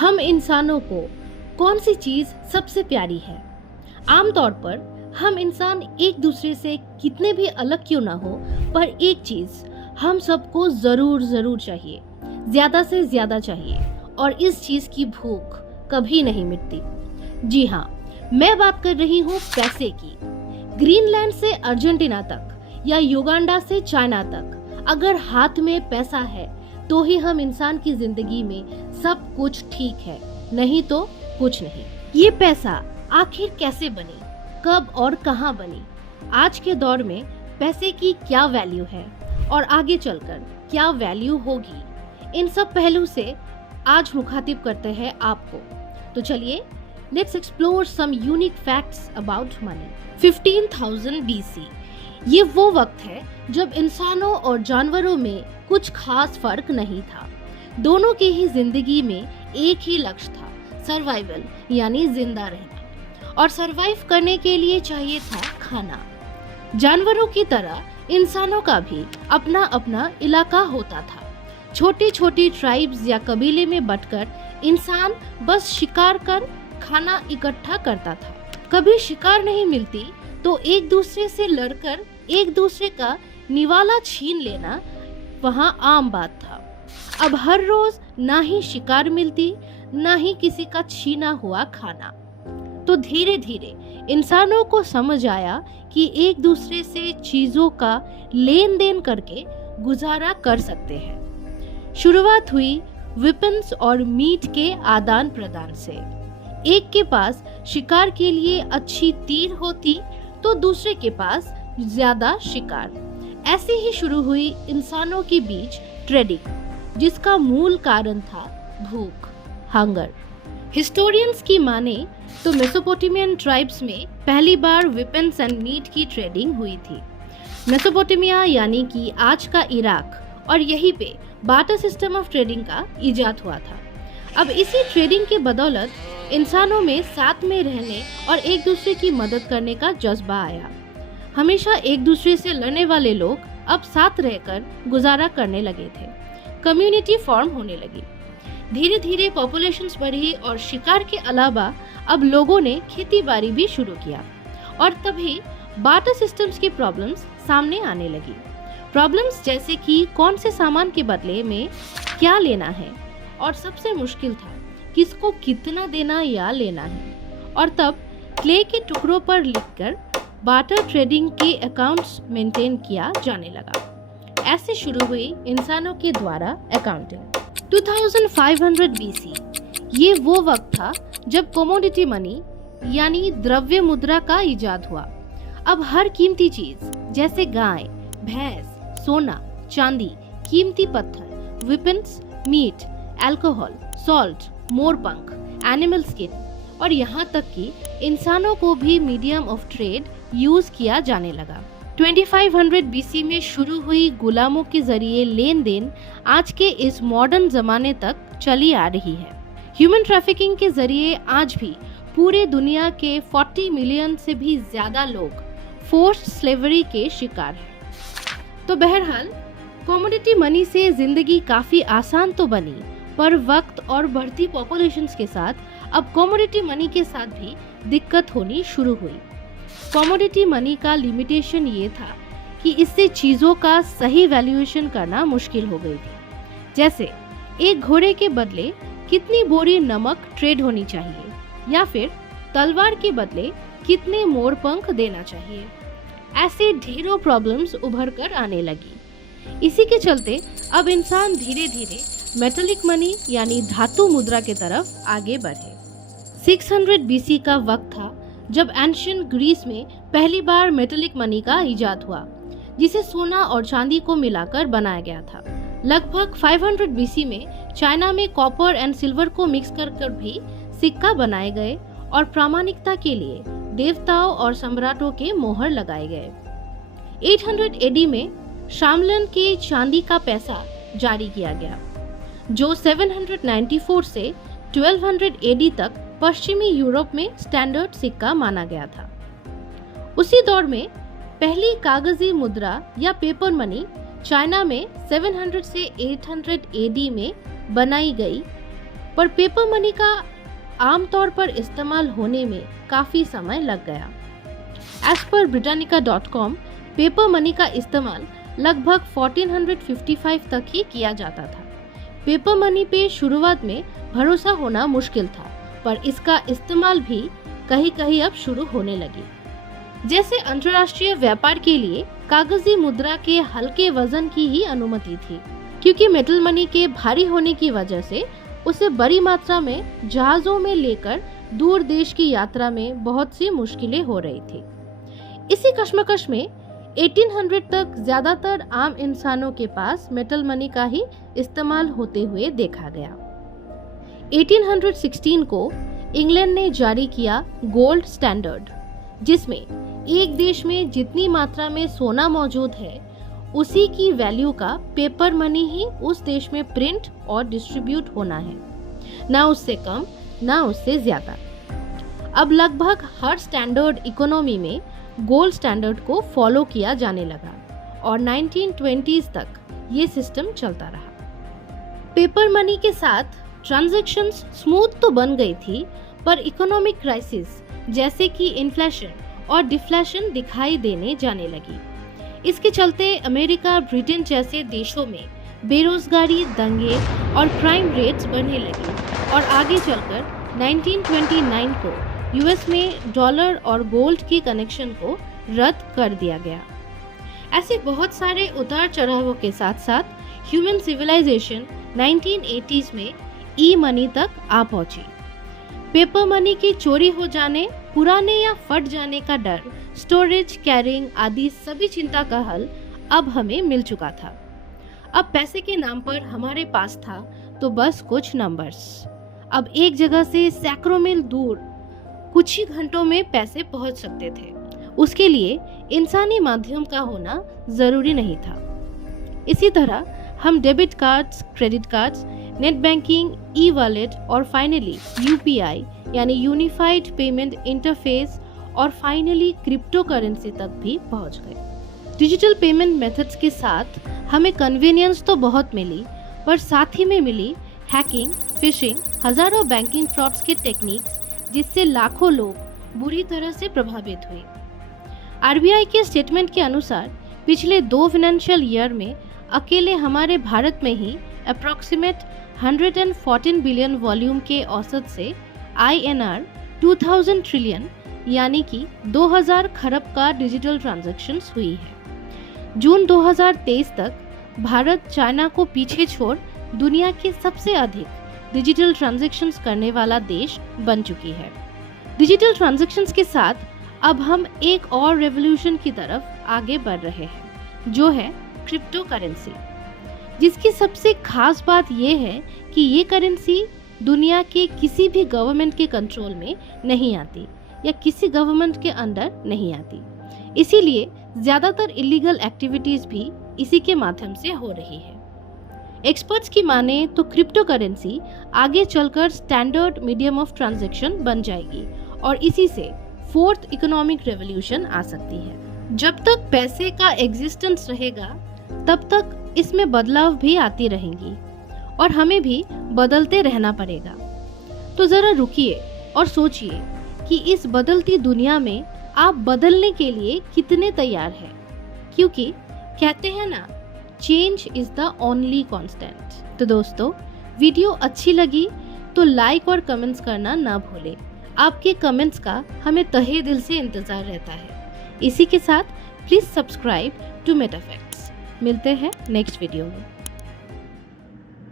हम इंसानों को कौन सी चीज़ सबसे प्यारी है? आमतौर पर हम इंसान एक दूसरे से कितने भी अलग क्यों ना हो, पर एक चीज़ हम सबको ज़रूर चाहिए, ज़्यादा से ज़्यादा चाहिए, और इस चीज़ की भूख कभी नहीं मिटती। जी हाँ, मैं बात कर रही हूँ पैसे की। ग्रीनलैंड से अर्जेंटीना तक या युगांडा से चाइना तक, अगर हाथ में पैसा है तो ही हम इंसान की जिंदगी में सब कुछ ठीक है, नहीं तो कुछ नहीं। ये पैसा आखिर कैसे बनी, कब और कहाँ बनी? आज के दौर में पैसे की क्या वैल्यू है और आगे चलकर क्या वैल्यू होगी, इन सब पहलू से आज मुखातिब करते हैं आपको। तो चलिए, let's explore some unique facts about money. 15,000 BC, ये वो वक्त है जब इंसानों और जानवरों में कुछ खास फर्क नहीं था। दोनों के ही जिंदगी में एक ही लक्ष्य था, सर्वाइवल, यानी जिंदा रहना। और सर्वाइव करने के लिए चाहिए था खाना। जानवरों की तरह इंसानों का भी अपना अपना इलाका होता था। छोटी छोटी ट्राइब्स या कबीले में बंटकर इंसान बस शिकार कर खाना इकट्ठा करता था। कभी शिकार नहीं मिलती तो एक दूसरे से लड़कर एक दूसरे का निवाला छीन लेना वहाँ आम बात था। अब हर रोज ना ही शिकार मिलती, ना ही किसी का छीना हुआ खाना। तो धीरे धीरे इंसानों को समझ आया कि एक दूसरे से चीजों का लेन देन करके गुजारा कर सकते हैं। शुरुआत हुई वेपन्स और मीट के आदान प्रदान से। एक के पास शिकार के लिए अच्छी तीर होती तो दूसरे के पास ज्यादा शिकार। ऐसे ही शुरू हुई इंसानों के बीच ट्रेडिंग, जिसका मूल कारण था भूख, हंगर। हिस्टोरियंस की माने तो मेसोपोटामियन ट्राइब्स में पहली बार वेपन्स एंड मीट की ट्रेडिंग हुई थी। मेसोपोटामिया यानी कि आज का इराक, और यहीं पे बार्टर सिस्टम ऑफ ट्रेडिंग का इजाद हुआ था। अब इसी ट्रेडिंग के बदौलत इंसानों में साथ में रहने और एक दूसरे की मदद करने का जज्बा आया। हमेशा एक दूसरे से लड़ने वाले लोग अब साथ रहकर गुजारा करने लगे थे। कम्युनिटी फॉर्म होने लगी। धीरे धीरे पॉपुलेशंस बढ़ी और शिकार के अलावा अब लोगों ने खेती बाड़ी भी शुरू किया। और तभी बार्टर सिस्टम्स की प्रॉब्लम्स सामने आने लगी। प्रॉब्लम्स जैसे कि कौन से सामान के बदले में क्या लेना है, और सबसे मुश्किल था किसको कितना देना या लेना है। और तब क्ले के टुकड़ों पर लिखकर बार्टर ट्रेडिंग के अकाउंट्स मेंटेन किया जाने लगा। ऐसे शुरू हुई इंसानों के द्वारा अकाउंटिंग। 2500 BC, ये वो वक्त था जब कमोडिटी मनी यानी द्रव्य मुद्रा का इजाद हुआ। अब हर कीमती चीज जैसे गाय, भैंस, सोना, चांदी, कीमती पत्थर, वेपन्स, मीट, अल्कोहल, सॉल्ट, मोरपंख, एनिमल स्किन, और यहाँ तक कि इंसानों को भी मीडियम ऑफ ट्रेड यूज किया जाने लगा। 2500 BC में शुरू हुई गुलामों के जरिए लेन देन आज के इस मॉडर्न जमाने तक चली आ रही है। ह्यूमन ट्रैफिकिंग के जरिए आज भी पूरे दुनिया के 40 मिलियन से भी ज्यादा लोग फोर्स्ड स्लेवरी के शिकार हैं। तो बहरहाल कमोडिटी मनी से जिंदगी काफी आसान तो बनी, पर वक्त और बढ़ती पॉपुलेशंस के साथ अब कमोडिटी मनी के साथ भी दिक्कत होनी शुरू हुई। कमोडिटी मनी का लिमिटेशन ये था कि इससे चीज़ों का सही वैल्यूएशन करना मुश्किल हो गई थी। जैसे एक घोड़े के बदले कितनी बोरी नमक ट्रेड होनी चाहिए, या फिर तलवार के बदले कितने मोरपंख देना चाहिए। ऐसे ढेरों प्रॉब्लम्स उभर कर आने लगी। इसी के चलते अब इंसान धीरे धीरे मेटलिक मनी यानी धातु मुद्रा के तरफ आगे बढ़े। 600 BC का वक्त था जब एंशियंट ग्रीस में पहली बार मेटलिक मनी का इजाद हुआ, जिसे सोना और चांदी को मिलाकर बनाया गया था। लगभग 500 BC में चाइना में कॉपर एंड सिल्वर को मिक्स कर भी सिक्का बनाए गए और प्रामाणिकता के लिए देवताओं और सम्राटों के मोहर लगाए गए। 800 AD में शामलन के चांदी का पैसा जारी किया गया, जो 794 से 1200 AD तक पश्चिमी यूरोप में स्टैंडर्ड सिक्का माना गया था। उसी दौर में पहली कागजी मुद्रा या पेपर मनी चाइना में 700 से 800 AD में बनाई गई, पर पेपर मनी का आमतौर पर इस्तेमाल होने में काफ़ी समय लग गया। As per Britannica.com, paper money का इस्तेमाल लगभग 1455 तक ही किया जाता था। पेपर मनी पे शुरुआत में भरोसा होना मुश्किल था, पर इसका इस्तेमाल भी कहीं कहीं अब शुरू होने लगी। जैसे अंतर्राष्ट्रीय व्यापार के लिए कागजी मुद्रा के हल्के वजन की ही अनुमति थी, क्योंकि मेटल मनी के भारी होने की वजह से उसे बड़ी मात्रा में जहाजों में लेकर दूर देश की यात्रा में बहुत सी मुश्किलें हो रही थी। इसी कश्मकश में 1800 तक ज्यादातर आम इंसानों के पास मेटल मनी का ही इस्तेमाल होते हुए देखा गया। 1816 को इंग्लैंड ने जारी किया गोल्ड स्टैंडर्ड, जिसमें एक देश में जितनी मात्रा में सोना मौजूद है उसी की वैल्यू का पेपर मनी ही उस देश में प्रिंट और डिस्ट्रीब्यूट होना है, ना उससे कम ना उससे ज्यादा। अब लगभग हर स्टैंडर्ड इकोनॉमी में गोल्ड स्टैंडर्ड को फॉलो किया जाने लगा और 1920s तक ये सिस्टम चलता रहा। पेपर मनी के साथ ट्रांजैक्शंस स्मूथ तो बन गई थी, पर इकोनॉमिक क्राइसिस जैसे कि इन्फ्लेशन और डिफ्लेशन दिखाई देने जाने लगी। इसके चलते अमेरिका, ब्रिटेन जैसे देशों में बेरोजगारी, दंगे और क्राइम रेट्स बढ़ने लगे और आगे चलकर 1929 को यूएस में डॉलर और गोल्ड के कनेक्शन को रद्द कर दिया गया। ऐसे बहुत सारे उतार चढ़ावों के साथ साथ ह्यूमन सिविलाइजेशन 1980s में ई मनी तक आ पहुंची। पेपर मनी के चोरी हो जाने, पुराने या फट जाने का डर, स्टोरेज, कैरिंग आदि सभी चिंता का हल अब हमें मिल चुका था। अब पैसे के नाम पर हमारे पास था तो बस कुछ नंबर्स। अब एक जगह से सैकड़ों मील दूर कुछ ही घंटों में पैसे पहुंच सकते थे। उसके लिए इंसानी माध्यम का होना जरूरी नहीं था। इसी तरह हम debit cards, credit cards, net banking, e wallet और फाइनली यूपीआई यानी यूनिफाइड पेमेंट इंटरफेस और फाइनली क्रिप्टो करेंसी तक भी पहुंच गए। डिजिटल पेमेंट मेथड्स के साथ हमें कन्वीनियंस तो बहुत मिली, पर साथ ही में मिली हैकिंग, फिशिंग, हजारों बैंकिंग फ्रॉड्स के टेक्निक्स, जिससे लाखों लोग बुरी तरह से प्रभावित हुए। आरबीआई के स्टेटमेंट के अनुसार पिछले 2 फाइनेंशियल ईयर में अकेले हमारे भारत में ही अप्रॉक्सीमेट 114 बिलियन वॉल्यूम के औसत से INR 2000 ट्रिलियन यानी कि 2000 खरब का डिजिटल ट्रांजैक्शंस हुई है। जून 2023 तक भारत चाइना को पीछे छोड़ दुनिया के सबसे अधिक डिजिटल ट्रांजैक्शंस करने वाला देश बन चुकी है। डिजिटल ट्रांजैक्शंस के साथ अब हम एक और रेवोल्यूशन की तरफ आगे बढ़ रहे हैं, जो है क्रिप्टो करेंसी, जिसकी सबसे खास बात यह है कि ये करेंसी दुनिया के किसी भी गवर्नमेंट के कंट्रोल में नहीं आती या किसी गवर्नमेंट के अंडर नहीं आती। इसीलिए ज्यादातर इलीगल एक्टिविटीज भी इसी के माध्यम से हो रही है। एक्सपर्ट्स की माने तो क्रिप्टो करेंसी आगे चलकर स्टैंडर्ड मीडियम ऑफ ट्रांजैक्शन बन जाएगी और इसी से 4th इकोनॉमिक रेवोल्यूशन आ सकती है। जब तक पैसे का एग्जिस्टेंस रहेगा तब तक इसमें बदलाव भी आती रहेंगी और हमें भी बदलते रहना पड़ेगा। तो जरा रुकिए और सोचिए कि इस बदलती दुनिया में आप बदलने के लिए कितने तैयार हैं, क्योंकि कहते हैं ना, change is the only constant. तो दोस्तों, वीडियो अच्छी लगी तो लाइक और कमेंट्स करना ना भूलें। आपके कमेंट्स का हमें तहे दिल से इंतजार रहता है। इसी के साथ प्लीज सब्सक्राइब टू मेटाफैक्ट्स। मिलते हैं नेक्स्ट वीडियो में।